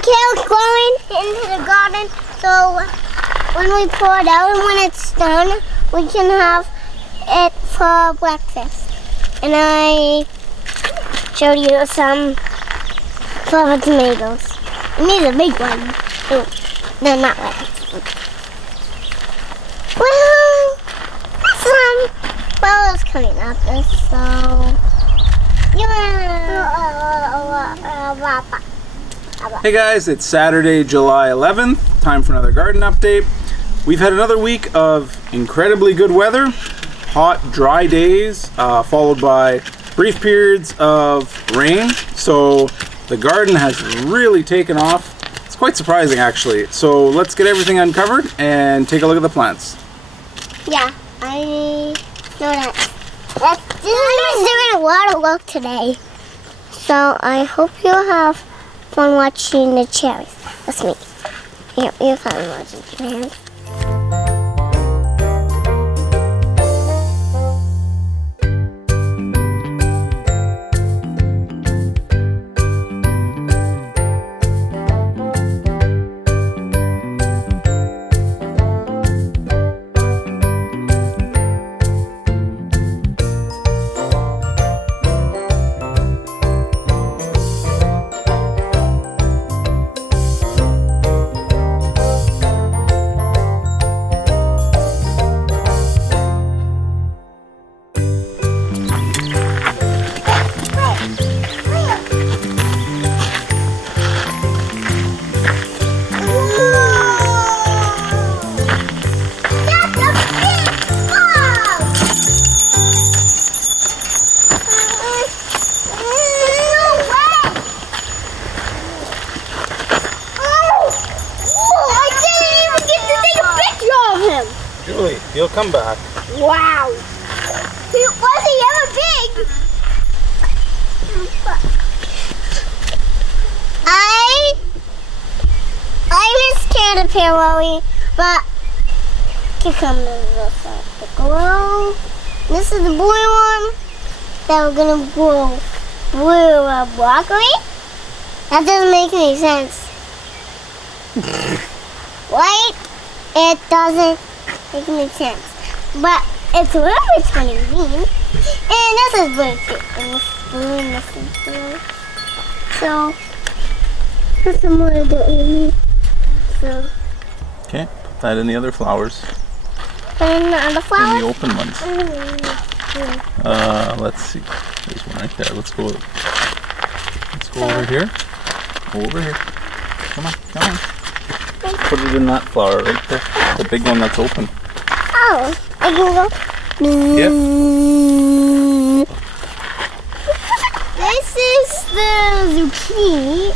kale's growing into the garden, so when we pull it out and when it's done, we can have it for breakfast. And I showed you some flower tomatoes. And these are big ones. Oh, they're not red. Well, some flowers coming up, so Hey guys, it's Saturday, July 11th. Time for another garden update. We've had another week of incredibly good weather, hot, dry days, followed by brief periods of rain. So the garden has really taken off. It's quite surprising, actually. So let's get everything uncovered and take a look at the plants. Yeah, I know that. I'm doing a lot of work today. So I hope you have fun watching the cherries. That's me. Yeah, you have fun watching the cherries. He'll come back. Wow. Was he ever big? I was scared of Perry, but cucumbers will start to grow. This is the blue one that we're gonna grow. Blue broccoli? That doesn't make any sense. Right? It doesn't make any sense. But it's a little bit funny green. And this is blue too. And this is blue and this is blue. So that's some more to do. So Okay, put that in the other flowers. put in the other flowers? In the open ones. Let's see. There's one right there. Let's go over here. Go over here. Come on. Put it in that flower right there. The big one that's open. Oh, I can go. Yep. This is the zucchini.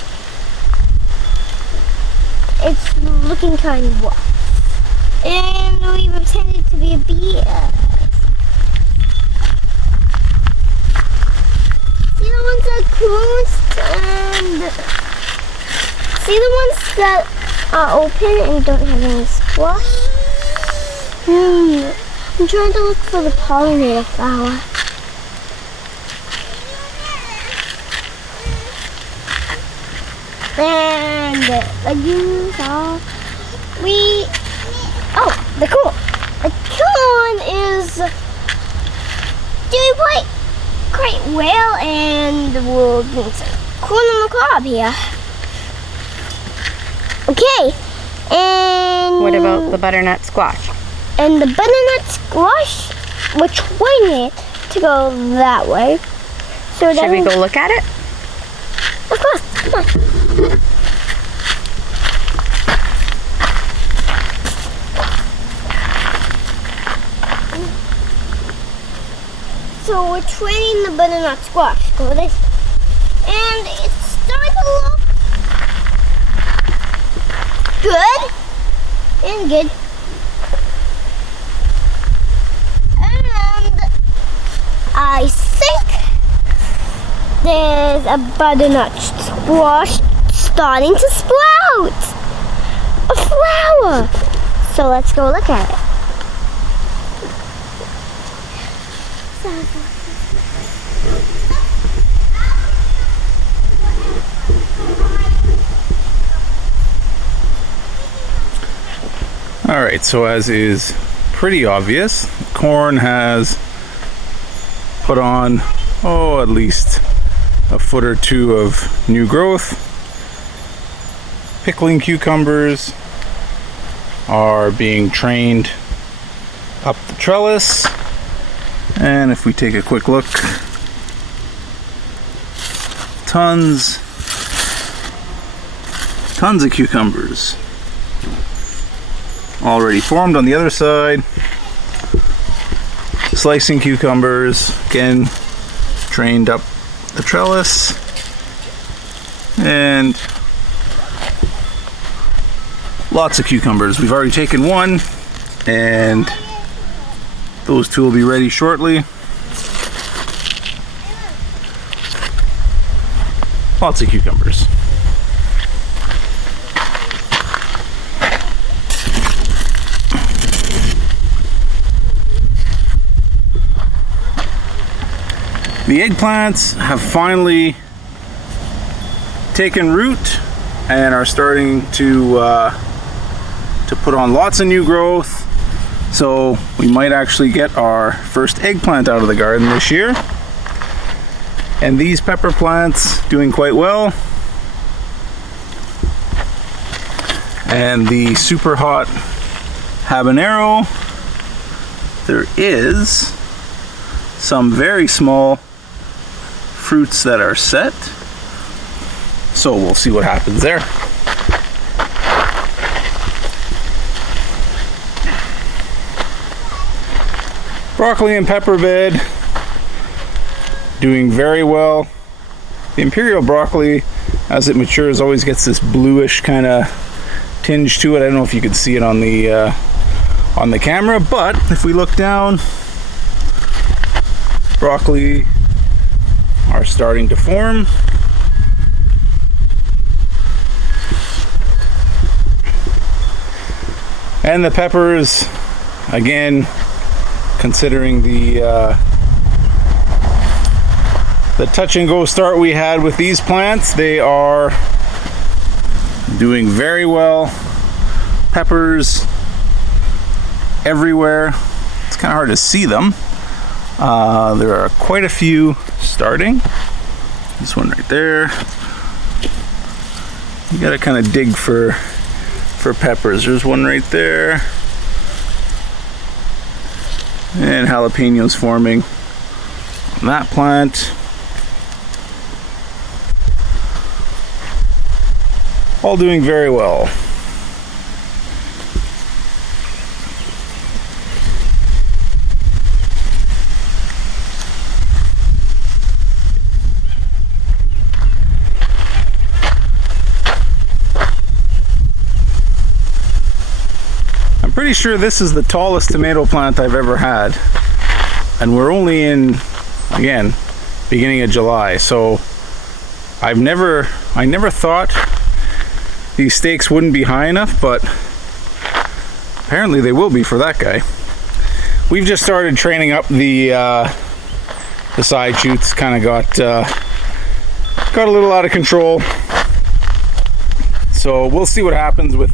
It's looking kind of rough. And we pretended to be a bee. See the ones that closed and see the ones that are open and don't have any squash? I'm trying to look for the pollinator flower. And the legumes are the corn. The corn is doing quite well, and we'll do some corn on the cob here. Okay, and what about the butternut squash? And the butternut squash, we're trying it to go that way. So should we go look at it? Of course, come on. So we're training the butternut squash. Go this way. And it's starting to look good. And good. And I think there's a butternut squash starting to sprout. A flower. So let's go look at it. Alright, so as is pretty obvious, corn has put on, at least a foot or two of new growth. Pickling cucumbers are being trained up the trellis. And if we take a quick look, tons of cucumbers already formed on the other side. Slicing cucumbers, again, trained up the trellis. And lots of cucumbers. We've already taken one, and those two will be ready shortly. Lots of cucumbers. The eggplants have finally taken root and are starting to put on lots of new growth. So we might actually get our first eggplant out of the garden this year. And these pepper plants doing quite well. And the super hot habanero, there is some very small fruits that are set. So we'll see what happens there. Broccoli and pepper bed doing very well. The imperial broccoli, as it matures, always gets this bluish kind of tinge to it. I don't know if you can see it on the camera, but if we look down, broccoli are starting to form. And the peppers, again, considering the touch and go start we had with these plants, they are doing very well. Peppers everywhere. It's kind of hard to see them. There are quite a few starting. This one right there. You gotta kind of dig for peppers. There's one right there. And jalapenos forming on that plant. All doing very well. I'm pretty sure this is the tallest tomato plant I've ever had. And we're only in, again, beginning of July. So I never thought these stakes wouldn't be high enough, but apparently they will be for that guy. We've just started training up the side shoots. Kind of got a little out of control. So we'll see what happens with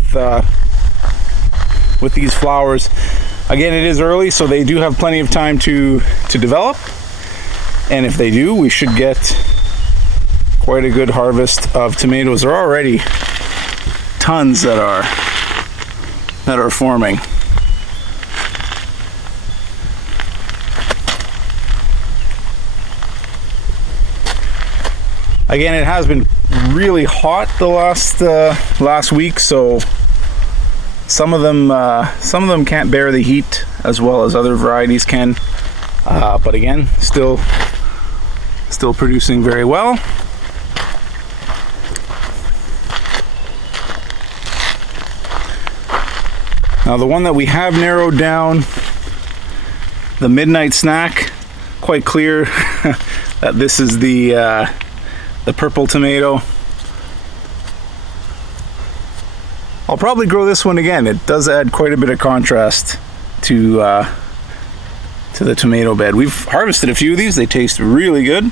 these flowers. Again, it is early, so they do have plenty of time to develop. And if they do, we should get quite a good harvest of tomatoes. There are already tons that are forming. Again, it has been really hot the last week, so some of them can't bear the heat as well as other varieties can. But again, still producing very well. Now the one that we have narrowed down, the midnight snack, quite clear that this is the purple tomato. I'll probably grow this one again. It does add quite a bit of contrast to the tomato bed. We've harvested a few of these. They taste really good.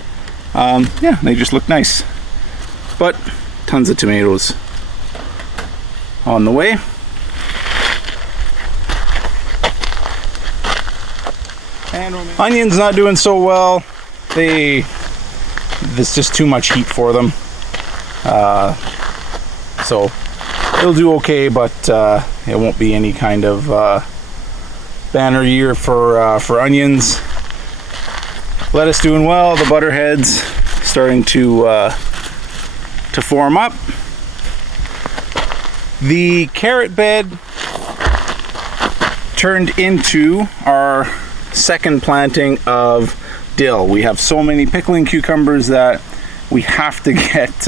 Yeah, they just look nice. But tons of tomatoes on the way. Onions not doing so well. There's just too much heat for them. So it'll do okay, but it won't be any kind of banner year for onions. Lettuce doing well. The butterheads starting to form up. The carrot bed turned into our second planting of dill. We have so many pickling cucumbers that we have to get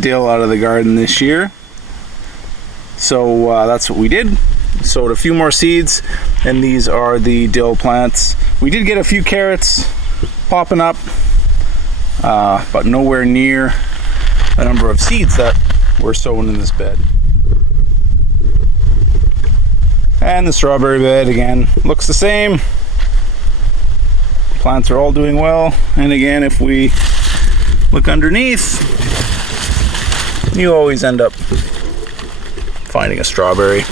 dill out of the garden this year. So that's what we did. Sowed a few more seeds, and these are the dill plants. We did get a few carrots popping up, but nowhere near the number of seeds that were sown in this bed. And the strawberry bed again looks the same. Plants are all doing well, and again, if we look underneath, you always end up finding a strawberry.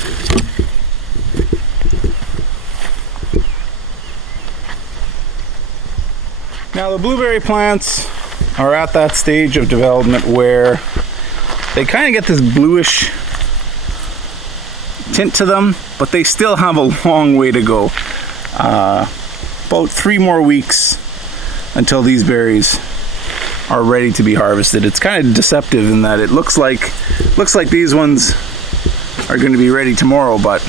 Now the blueberry plants are at that stage of development where they kind of get this bluish tint to them, but they still have a long way to go. About 3 more weeks until these berries are ready to be harvested. It's kind of deceptive in that it looks like these ones are going to be ready tomorrow, but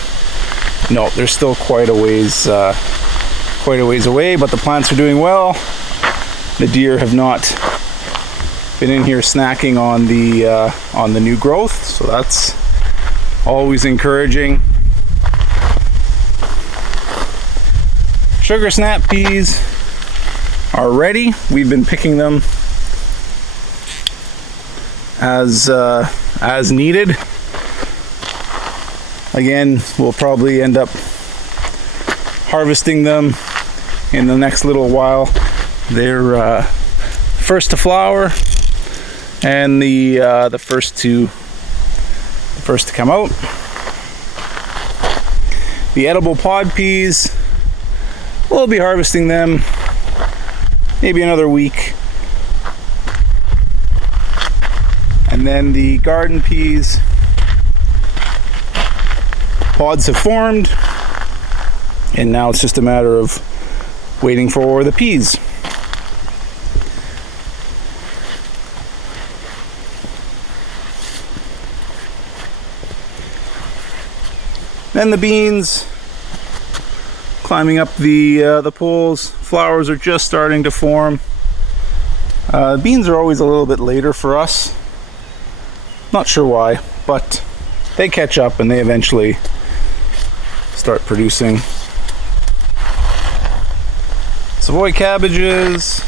no, they're still quite a ways away. But the plants are doing well. The deer have not been in here snacking on the new growth, so that's always encouraging. Sugar snap peas are ready. We've been picking them as needed. Again, we'll probably end up harvesting them in the next little while. They're first to flower and the first to come out. The edible pod peas, we'll be harvesting them maybe another week. And then the garden peas, pods have formed, and now it's just a matter of waiting for the peas. Then the beans, climbing up the poles. Flowers are just starting to form. Beans are always a little bit later for us. Not sure why, but they catch up and they eventually start producing. Savoy cabbages,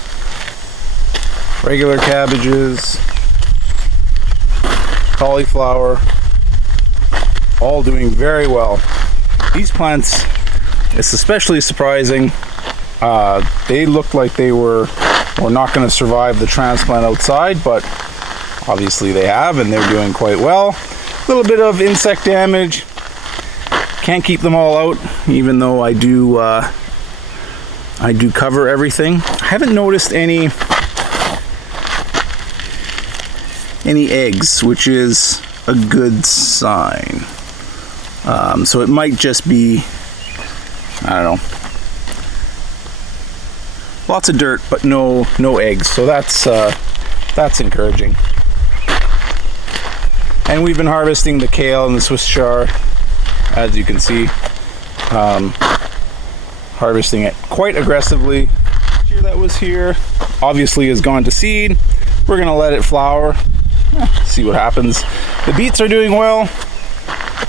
regular cabbages, cauliflower, all doing very well. These plants, it's especially surprising. They looked like they were not going to survive the transplant outside, but obviously they have, and they're doing quite well. A little bit of insect damage. Can't keep them all out, even though I do cover everything. I haven't noticed any eggs, which is a good sign. So it might just be, I don't know, lots of dirt, but no eggs. So that's encouraging. And we've been harvesting the kale and the Swiss chard, as you can see. Harvesting it quite aggressively. Here that was here obviously has gone to seed. We're gonna let it flower, see what happens. The beets are doing well.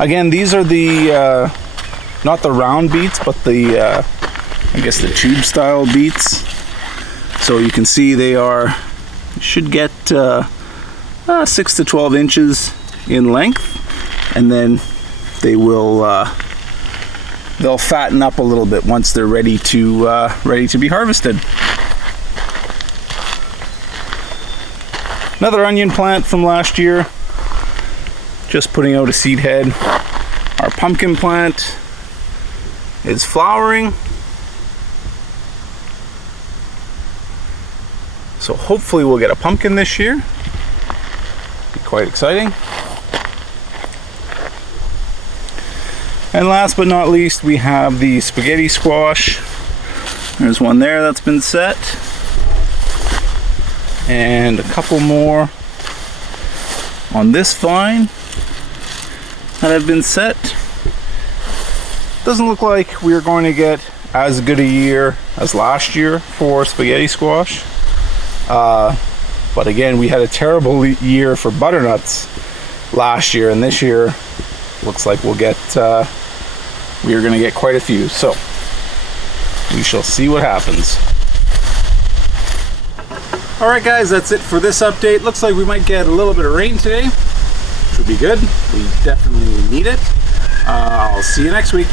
Again, these are the not the round beets, but the I guess the tube style beets. So you can see they should get 6 to 12 inches in length, and then they'll fatten up a little bit once they're ready to be harvested. Another onion plant from last year, just putting out a seed head. Our pumpkin plant is flowering. So hopefully we'll get a pumpkin this year. Be quite exciting. And last but not least, we have the spaghetti squash. There's one there that's been set. And a couple more on this vine that have been set. Doesn't look like we're going to get as good a year as last year for spaghetti squash. But again, we had a terrible year for butternuts last year, and this year looks like we are going to get quite a few. So we shall see what happens. Alright guys, that's it for this update. Looks like we might get a little bit of rain today, which would be good. We definitely need it. I'll see you next week.